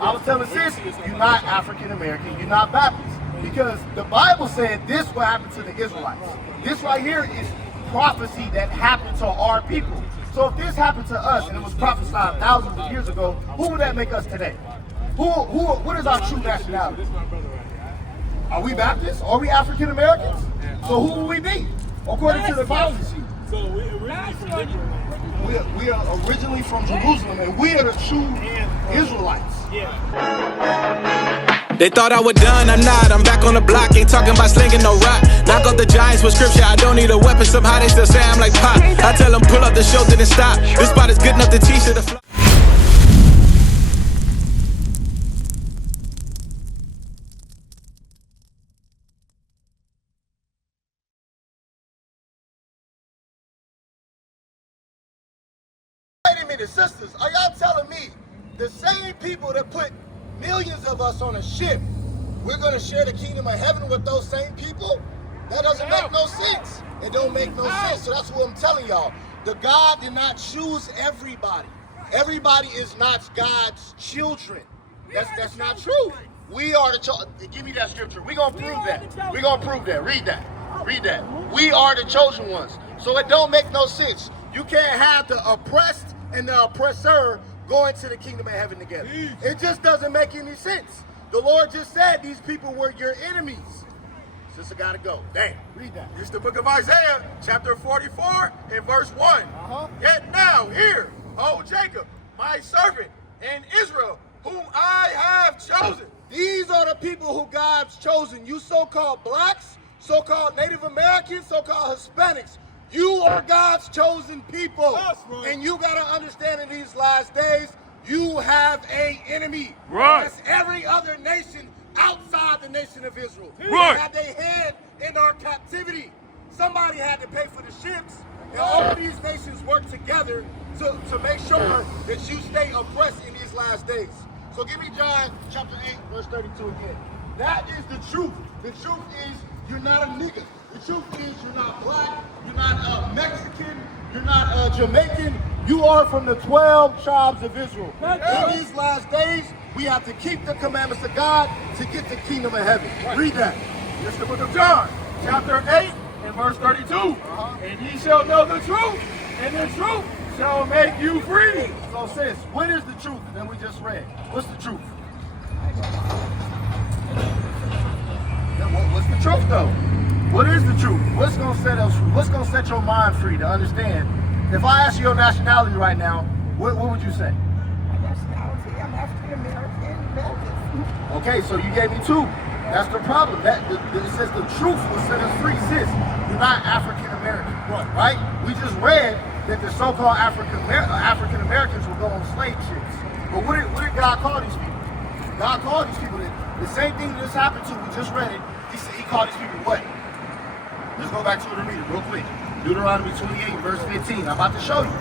I was telling sis, you're not African American, you're not Baptist. Because the Bible said this will happen to the Israelites. This right here is prophecy that happened to our people. So if this happened to us and it was prophesied thousands of years ago, who would that make us today? What is our true nationality? Are we Baptists? Are we African Americans? So who will we be? According to the Bible. So we are originally from Jerusalem, and we are the true Israelites. They thought I was done, I'm not. I'm back on the block, ain't talking about slinging no rock. Knock up the giants with scripture, I don't need a weapon. Somehow they still say I'm like Pop. I tell them pull up, the show didn't stop. This spot is good enough to teach you the flow. Wait a minute, sisters, are y'all telling me the same people that put millions of us on a ship, we're going to share the kingdom of heaven with those same people? That doesn't make no sense. It don't make no sense. So that's what I'm telling y'all. The God did not choose everybody. Everybody is not God's children. That's not true. We are the chosen. Give me that scripture. We're going to prove that. We're going to prove that. Read that. Read that. We are the chosen ones. So it don't make no sense. You can't have the oppressed and the oppressor going to the kingdom of heaven together. It just doesn't make any sense. The Lord just said these people were your enemies. Sister gotta go. Dang, read that. It's the book of Isaiah, chapter 44 and verse 1. Yet now, hear, O Jacob, my servant, and Israel, whom I have chosen. These are the people who God's chosen. You so-called blacks, so-called Native Americans, so-called Hispanics. You are God's chosen people. And you got to understand in these last days, you have an enemy. Right. That's every other nation outside the nation of Israel. Right. They had their hand in our captivity. Somebody had to pay for the ships. And all of these nations work together to make sure that you stay oppressed in these last days. So give me John chapter 8, verse 32 again. That is the truth. The truth is you're not a nigga. The truth is you're not black, you're not Mexican, you're not Jamaican. You are from the 12 tribes of Israel. In these last days, we have to keep the commandments of God to get the kingdom of heaven. Read that. It's the book of John, chapter 8 and verse 32. And ye shall know the truth, and the truth shall make you free. So sis, what is the truth that we just read? What's the truth? What's the truth though? What is the truth? What's gonna set us free? What's gonna set your mind free to understand? If I ask you your nationality right now, what would you say? My nationality, I'm African American. Okay, so you gave me two. That's the problem. It says the truth will set us free, sis. You're not African American, right? We just read that the so-called African Americans will go on slave ships. But what did God call these people? God called these people the same thing that this happened to. We just read it. He called these people what? Let's go back to it and read it real quick. Deuteronomy 28, verse 15. I'm about to show you.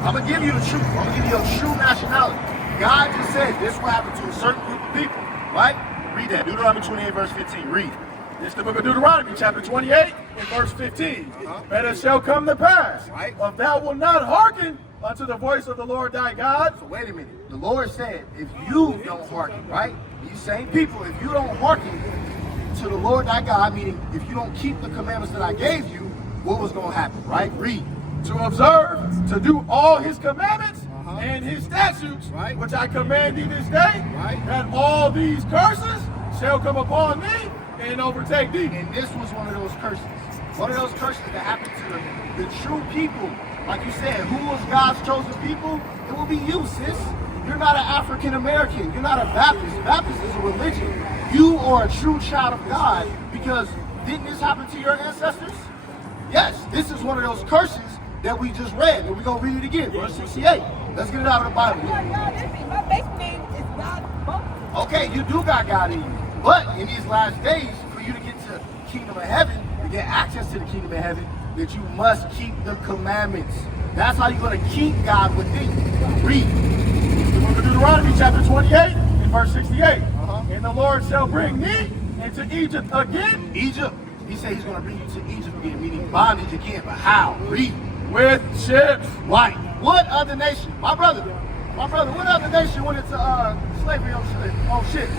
I'm going to give you the truth. I'm going to give you a true nationality. God just said this will happen to a certain group of people, right? Read that. Deuteronomy 28, verse 15. Read. It's the book of Deuteronomy, chapter 28 and verse 15. And it shall come to pass, if thou wilt not hearken unto the voice of the Lord thy God. So wait a minute. The Lord said, if you don't hearken, right? These same people, if you don't hearken to the Lord thy God, meaning if you don't keep the commandments that I gave you, what was going to happen, right? Read. To observe, to do all his commandments and his statutes, which I command thee this day, that all these curses shall come upon thee and overtake thee. And this was one of those curses. One of those curses that happened to the true people. Like you said, who was God's chosen people? It will be you, sis. You're not an African American. You're not a Baptist. Baptist is a religion. You are a true child of God because didn't this happen to your ancestors? Yes, this is one of those curses that we just read, and we're going to read it again, verse 68. Let's get it out of the Bible. My basic name is God. Okay, you do got God in you. But in these last days, for you to get to the kingdom of heaven, to get access to the kingdom of heaven, that you must keep the commandments. That's how you're going to keep God within you. Read. It's the book of Deuteronomy, chapter 28 and verse 68. And the Lord shall bring thee into Egypt again. Egypt. He said he's going to bring you to Egypt again, meaning bondage again. But how? Read. With ships. Right. What other nation? My brother, My brother, what other nation went into slavery on ships?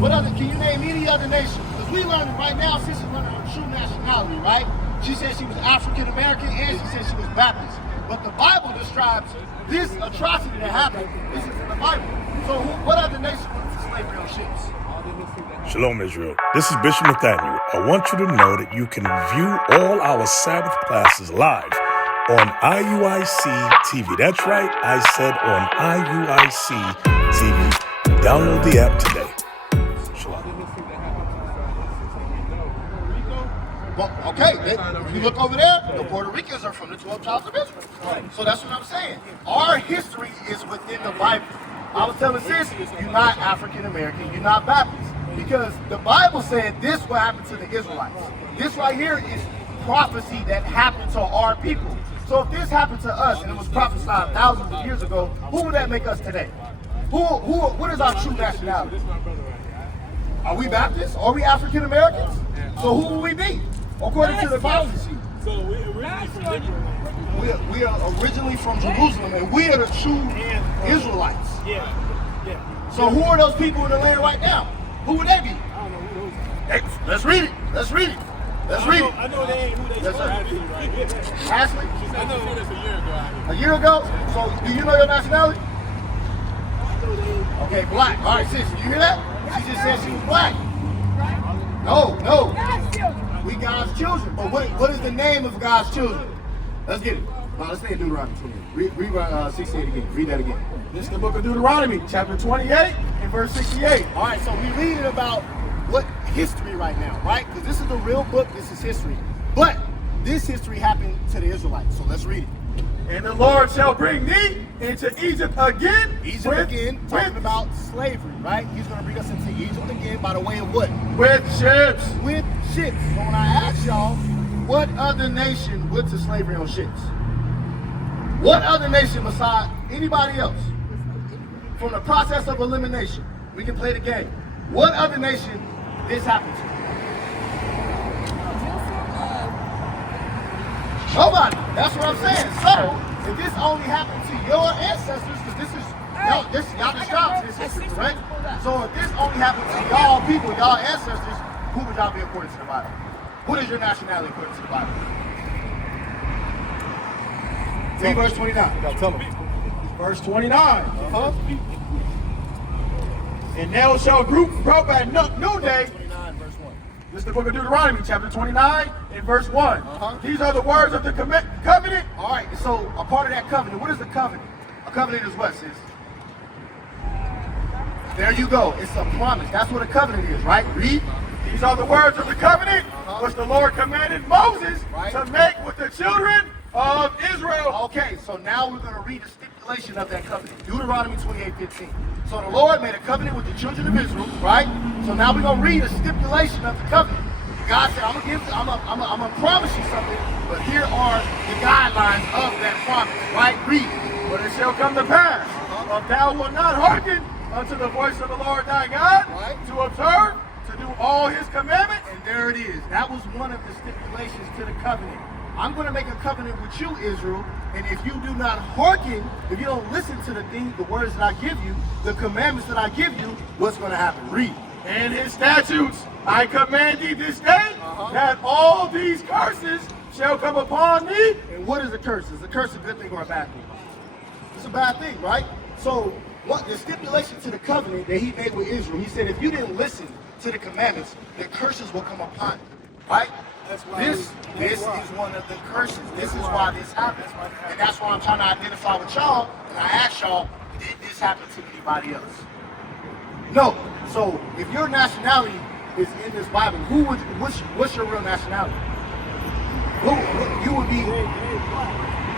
What other? Can you name any other nation? Because we learning right now, sister's learning her true nationality, right? She said she was African American and she said she was Baptist. But the Bible describes this atrocity that happened. This is in the Bible. So what other nation went into slavery on ships? Shalom, Israel. This is Bishop Nathaniel. I want you to know that you can view all our Sabbath classes live on IUIC TV. That's right, I said on IUIC TV. Download the app today. Shalom. Well, okay, if you look over there, the Puerto Ricans are from the 12 tribes of Israel. So that's what I'm saying. Our history is within the Bible. I was telling sis, you're not African American, you're not Baptist. Because the Bible said this will happen to the Israelites. This right here is prophecy that happened to our people. So if this happened to us and it was prophesied thousands of years ago, who would that make us today? What is our true nationality? Are we Baptists? Are we African Americans? So who will we be? According to the prophecy. So We are originally from Jerusalem and we are the true Israelites. Yeah. So who are those people in the land right now? Who would they be? I don't know who those are. Hey, let's read it. Let's read it. Let's read it. I know they ain't who they Yes, are. sir. Ashley, right? Ashley? I know this a year ago. A year ago? So do you know your nationality? Okay, black. All right, sis, you hear that? She just said she was black. No. God's children. We God's children. But what is the name of God's children? Let's get it. Let's stay in Deuteronomy 28. Read 68 again. Read that again. This is the book of Deuteronomy, chapter 28 and verse 68. All right, so we're reading about what history right now, right? Because this is the real book, this is history. But this history happened to the Israelites, so let's read it. And the Lord shall bring thee into Egypt again. Egypt again, talking about slavery, right? He's going to bring us into Egypt again by the way of what? With ships. With ships. So when I ask y'all, what other nation went to slavery on ships? What other nation besides anybody else? From the process of elimination, we can play the game. What other nation this happened to? Nobody. That's what I'm saying. So, if this only happened to your ancestors, because y'all described this history, correct? So if this only happened to y'all people, y'all ancestors, who would y'all be according to the Bible? What is your nationality according to the Bible? Read verse 29. Now tell them. Verse 29. And now shall group at noonday. 29, verse 1. This is the book of Deuteronomy, chapter 29 and verse 1. These are the words of the covenant. All right, so a part of that covenant, what is the covenant? A covenant is what, sis? There you go. It's a promise. That's what a covenant is, right? Read. These are the words of the covenant which the Lord commanded Moses to make with the children of Israel. Okay, so now we're going to read the stipulation of that covenant. Deuteronomy 28:15. So the Lord made a covenant with the children of Israel, right? So now we're going to read the stipulation of the covenant. God said, I'm gonna promise you something, but here are the guidelines of that promise, right? Read. But it shall come to pass, if thou wilt not hearken unto the voice of the Lord thy God, to observe, to do all his commandments. And there it is. That was one of the stipulations to the covenant. I'm going to make a covenant with you, Israel, and if you do not hearken, if you don't listen to the words that I give you, the commandments that I give you, what's going to happen? Read. And his statutes I command thee this day, that all these curses shall come upon thee. And what is a curse? Is a curse a good thing or a bad thing? It's a bad thing, right? So what the stipulation to the covenant that he made with Israel, he said if you didn't listen to the commandments, the curses will come upon you, right? This is one of the curses. This is why this happens. And that's why I'm trying to identify with y'all. And I ask y'all, did this happen to anybody else? No. So if your nationality is in this Bible, what's your real nationality? You would be,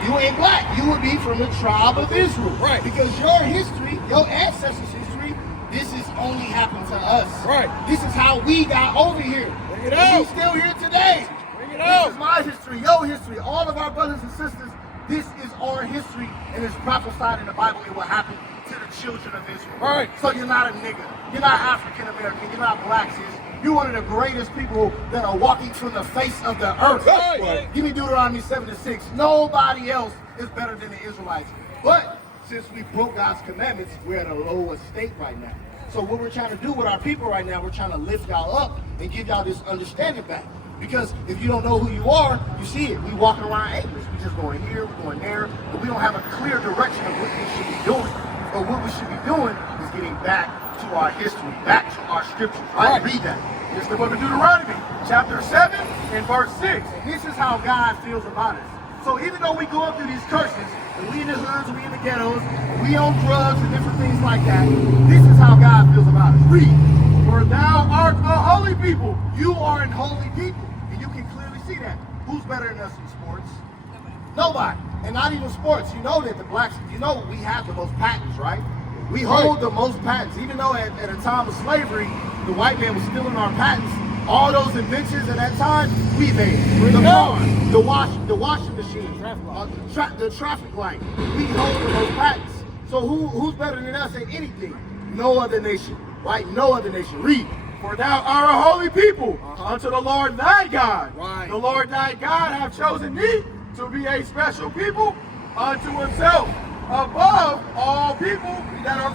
you ain't black. You would be from the tribe of Israel. Right. Because your history, your ancestors' history, this has only happened to us. Right. This is how we got over here. Bring it out. We still here today. Bring it out. This is my history, your history, all of our brothers and sisters. This is our history, and it's prophesied in the Bible. It will happen to the children of Israel. Right. So you're not a nigga. You're not African American. You're not black, sis. You're one of the greatest people that are walking from the face of the earth. Right. Give me Deuteronomy 7:6. Nobody else is better than the Israelites. But since we broke God's commandments, we're at a lower state right now. So what we're trying to do with our people right now, we're trying to lift y'all up and give y'all this understanding back. Because if you don't know who you are, you see it. We walking around aimless. We just going here, we're going there, but we don't have a clear direction of what we should be doing. But what we should be doing is getting back to our history, back to our scriptures. Right? Read that. It's the book of Deuteronomy, chapter 7 and verse 6. And this is how God feels about us. So even though we go through these curses, and we in the hoods, we in the ghettos, we on drugs and different things like that, this is how God feels about us. Read. For thou art a holy people. You are an holy people. And you can clearly see that. Who's better than us in sports? Nobody. And not even sports. You know that the blacks, you know we have the most patents, right? We hold the most patents. Even though at a time of slavery, the white man was stealing our patents, all those inventions at that time, we made. The cars, the washing machine, the traffic light. We hold the most patents. So who's better than us at anything? No other nation, right? No other nation. Read. For thou art a holy people unto the Lord thy God. Right. The Lord thy God hath chosen thee to be a special people unto himself, above all people that are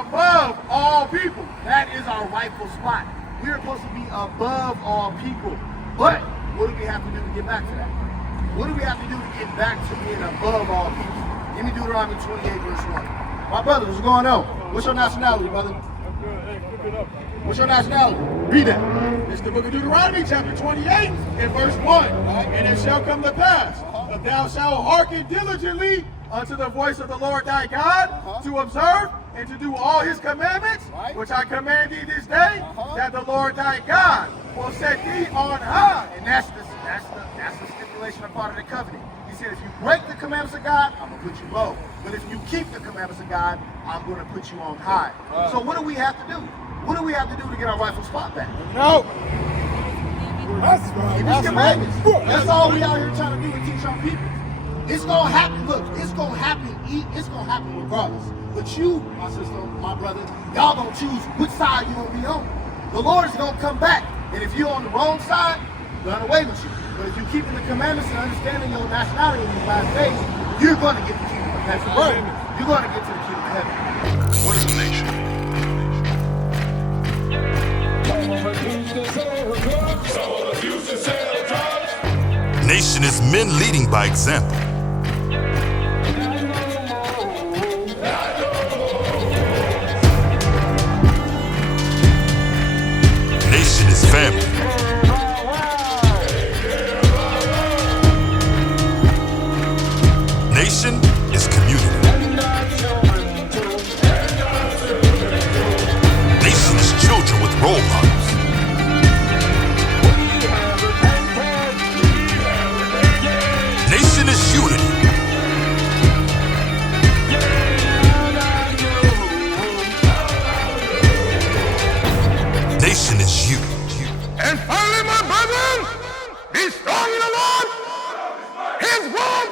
above all people. That is our rightful spot. We are supposed to be above all people. But what do we have to do to get back to that? What do we have to do to get back to being above all people? Give me Deuteronomy 28, verse 1. My brother, what's going on? What's your nationality, brother? What's your nationality? Read that. It's the book of Deuteronomy, chapter 28 and verse 1. And it shall come to pass, that thou shalt hearken diligently unto the voice of the Lord thy God, to observe and to do all his commandments, which I command thee this day, that the Lord thy God will set thee on high. And that's the stipulation of part of the covenant. He said, if you break the commandments of God, I'm going to put you low. But if you keep the commandments of God, I'm going to put you on high. So what do we have to do? What do we have to do to get our rightful spot back? No. Keep his commandments. That's all we out here trying to do to teach our people. It's gonna happen. Look, it's gonna happen. It's gonna happen regardless. But you, my sister, my brother, y'all gonna choose which side you gonna be on. The Lord is gonna come back, and if you're on the wrong side, He's gonna away with you. But if you keeping the commandments and understanding your nationality in these last days, you're gonna get the kingdom of heaven. Right. You're gonna get to the kingdom of heaven. What is a nation? Nation is men leading by example. Nation is family. Nation is community. Nation is children with role models. Nation is unity. Nation is you. And finally, my brethren, be strong in the Lord. His word